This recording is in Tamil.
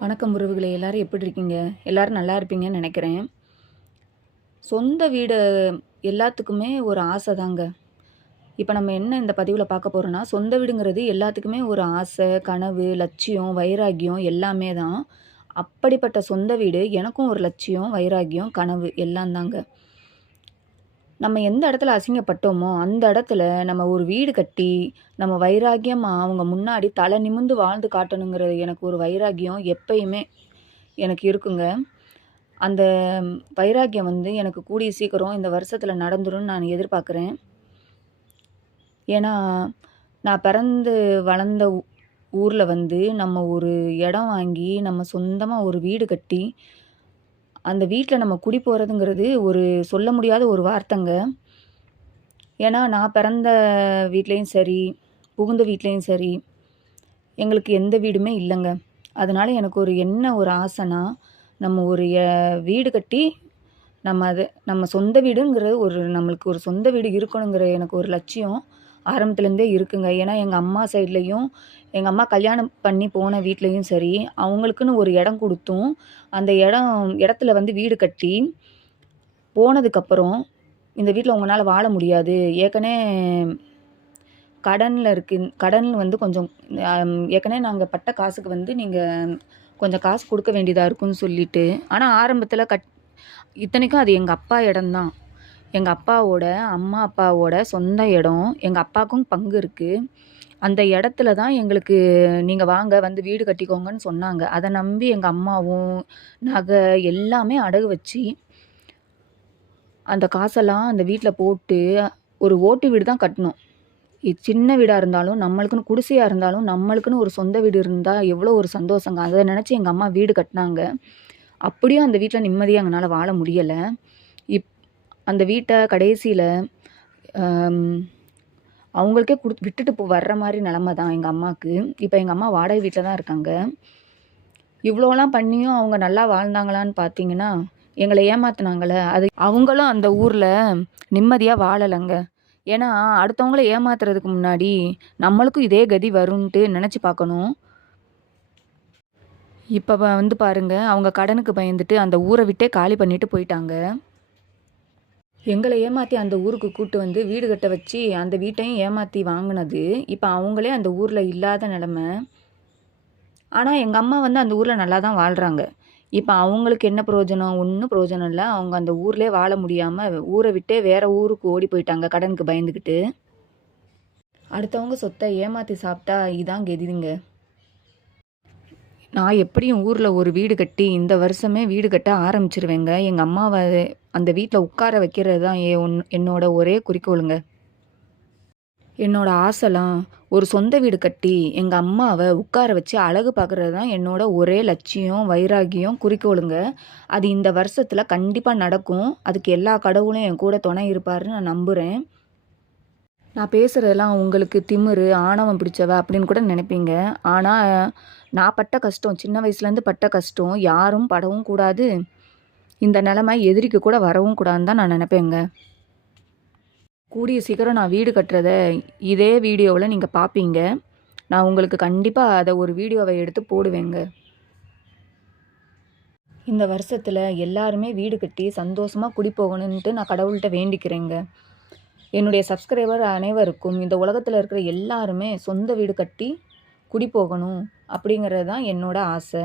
வணக்கம் உறவுகளே, எல்லாரும் எப்படி இருக்கீங்க? எல்லாரும் நல்லா இருப்பீங்கன்னு நினைக்கிறேன். சொந்த வீடு எல்லாத்துக்குமே ஒரு ஆசை தாங்க. இப்ப நம்ம என்ன இந்த பதிவுல பார்க்க போறோம்னா, சொந்த வீடுங்கிறது எல்லாத்துக்குமே ஒரு ஆசை, கனவு, லட்சியம், வைராக்கியம் எல்லாமே தான். அப்படிப்பட்ட சொந்த வீடு எனக்கும் ஒரு லட்சியம், வைராக்கியம், கனவு எல்லாம் தாங்க. நம்ம எந்த இடத்துல அசிங்கப்பட்டோமோ, அந்த இடத்துல நம்ம ஒரு வீடு கட்டி, நம்ம வைராக்கியமா அவங்க முன்னாடி தலை நிமிர்ந்து வாழ்ந்து காட்டணுங்கிறது எனக்கு ஒரு வைராக்கியம் எப்பயுமே எனக்கு இருக்குங்க. அந்த வைராக்கியம் வந்து எனக்கு கூடிய சீக்கிரம் இந்த வருஷத்துல நடந்துரும்னு நான் எதிர்பார்க்குறேன். ஏன்னா, நான் பிறந்து வளர்ந்த ஊர்ல வந்து நம்ம ஒரு இடம் வாங்கி, நம்ம சொந்தமா ஒரு வீடு கட்டி, அந்த வீட்ல நம்ம குடி போறதுங்கிறது ஒரு சொல்ல முடியாத ஒரு வார்த்தைங்க. ஏன்னா, நான் பிறந்த வீட்லயும் சரி, புகுந்த வீட்லயும் சரி, எங்களுக்கு எந்த வீடுமே இல்லங்க. அதனால எனக்கு என்ன ஒரு ஆசைன்னா, நம்ம ஒரு வீடு கட்டி, நம்ம சொந்த வீடுங்கிற நம்மளுக்கு ஒரு சொந்த வீடு இருக்கணுங்கிற எனக்கு ஒரு லட்சியம் ஆரம்பத்துலேருந்தே இருக்குங்க. ஏன்னா, எங்க அம்மா சைட்லயும், எங்க அம்மா கல்யாணம் பண்ணி போன வீட்லயும் சரி, அவங்களுக்குன்னு ஒரு இடம் குடுத்தும், அந்த இடத்துல வந்து வீடு கட்டி, போனதுக்கப்புறம், "இந்த வீட்ல உங்கனால வாழ முடியாது. ஏற்கனவே கடன் வந்து கொஞ்சம் ஏற்கனவே நாங்க பட்ட காசுக்கு வந்து நீங்க கொஞ்சம் காசு குடுக்க வேண்டியதா இருக்குன்னு" சொல்லிட்டு, ஆனா ஆரம்பத்தில இத்தனைக்கும் அது எங்க அப்பா இடம் தான். எங்க அப்பாவோட, அம்மா அப்பாவோட சொந்த இடம். எங்க அப்பாவுக்கும் பங்கு இருக்கு. அந்த இடத்துல தான் எங்களுக்கு "நீங்க வாங்க வந்து வீடு கட்டிக்கோங்கன்னு" சொன்னாங்க. அத நம்பி எங்க அம்மாவும், நகை எல்லாமே அடகு வச்சு, அந்த காசெல்லாம் அந்த வீட்ல போட்டு, ஒரு ஓட்டு வீடு தான் கட்டுனோம். சின்ன வீடா இருந்தாலும், நம்மளுக்குன்னு குடிசையா இருந்தாலும், நம்மளுக்குன்னு ஒரு சொந்த வீடு இருந்தா எவ்வளோ ஒரு சந்தோஷங்க. அத நெனச்சு எங்க அம்மா வீடு கட்டுனாங்க. அப்படியும் அந்த வீட்ல நிம்மதியா எங்கனால வாழ முடியல. இப் அந்த வீட்ட கடைசியில அம் அவங்களுக்கே விட்டுட்டு வர்ற மாரி நெலம தான் எங்க அம்மாக்கு. இப்ப எங்க அம்மா வாடகை வீட்ல தான் இருக்காங்க. இவ்வளோலாம் பண்ணியும் அவங்க நல்லா வாழ்ந்தாங்களான்னு பார்த்தீங்கன்னா, எங்கள ஏமாத்துனாங்கல்ல, அது அவங்களும் அந்த ஊர்ல நிம்மதியா வாழலங்க. ஏன்னா, அடுத்தவங்கள ஏமாத்துறதுக்கு முன்னாடி, நம்மளுக்கும் இதே கதி வரும்ன்ட்டு நெனச்சு பார்க்கணும். இப்ப வந்து பாருங்க, அவங்க கடனுக்கு பயந்துட்டு அந்த ஊர விட்டே காலி பண்ணிட்டு போயிட்டாங்க. எங்கள ஏமாத்தி அந்த ஊருக்கு கூட்டு வந்து வீடு கட்ட வச்சு, அந்த வீட்டையும் ஏமாத்தி வாங்குனது, இப்ப அவங்களே அந்த ஊர்ல இல்லாத நெலம. ஆனா, எங்க அம்மா வந்து அந்த ஊர்ல நல்லா தான் வாழ்றாங்க. இப்ப அவங்களுக்கு என்ன பிரயோஜனம்? ஒண்ணும் பிரயோஜனம் இல்ல. அவங்க அந்த ஊர்லயே வாழ முடியாம, ஊர விட்டே வேற ஊருக்கு ஓடி போயிட்டாங்க, கடனுக்கு பயந்துகிட்டு. அடுத்தவங்க சொத்த ஏமாத்தி சாப்பிட்டா இதான் கெதிங்க. நான் எப்படியும் ஊர்ல ஒரு வீடு கட்டி, இந்த வருஷமே வீடு கட்ட ஆரம்பிச்சுருவேங்க. எங்க அம்மாவ அந்த வீட்ல உட்கார வைக்கிறது தான் என்னோட ஒரே குறிக்கோளுங்க. என்னோட ஆசைலாம் ஒரு சொந்த வீடு கட்டி, எங்க அம்மாவ உட்கார வச்சு அழகு பார்க்குறது தான் என்னோட ஒரே லட்சியம், வைராகியம், குறிக்கோளுங்க. அது இந்த வருஷத்துல கண்டிப்பா நடக்கும். அதுக்கு எல்லா கடவுளும் என் கூட துணை இருப்பாருன்னு நான் நம்புறேன். நான் பேசுறதெல்லாம் உங்களுக்கு திமிரு, ஆணவம் பிடிச்சவ அப்படின்னு கூட நினைப்பீங்க. ஆனா, நான் பட்ட கஷ்டம், சின்ன வயசுலேருந்து பட்ட கஷ்டம் யாரும் படவும் கூடாது. இந்த நிலைமை எதிரிக்கு கூட வரவும் கூடாதுன்னு தான் நான் நினைப்பேங்க. கூடிய சீக்கிரம் நான் வீடு கட்டுறத இதே வீடியோவுல நீங்க பார்ப்பீங்க. நான் உங்களுக்கு கண்டிப்பா அத ஒரு வீடியோவ எடுத்து போடுவேங்க. இந்த வருஷத்துல எல்லாருமே வீடு கட்டி சந்தோஷமா குடிபோகணுன்ட்டு நான் கடவுள்ட்ட வேண்டிக்கிறேங்க. என்னுடைய சப்ஸ்கிரைபர் அனைவருக்கும் இந்த உலகத்துல இருக்கிற எல்லாருமே சொந்த வீடு கட்டி குடிபோகணும் அப்படிங்கிறது தான் என்னோட ஆசை.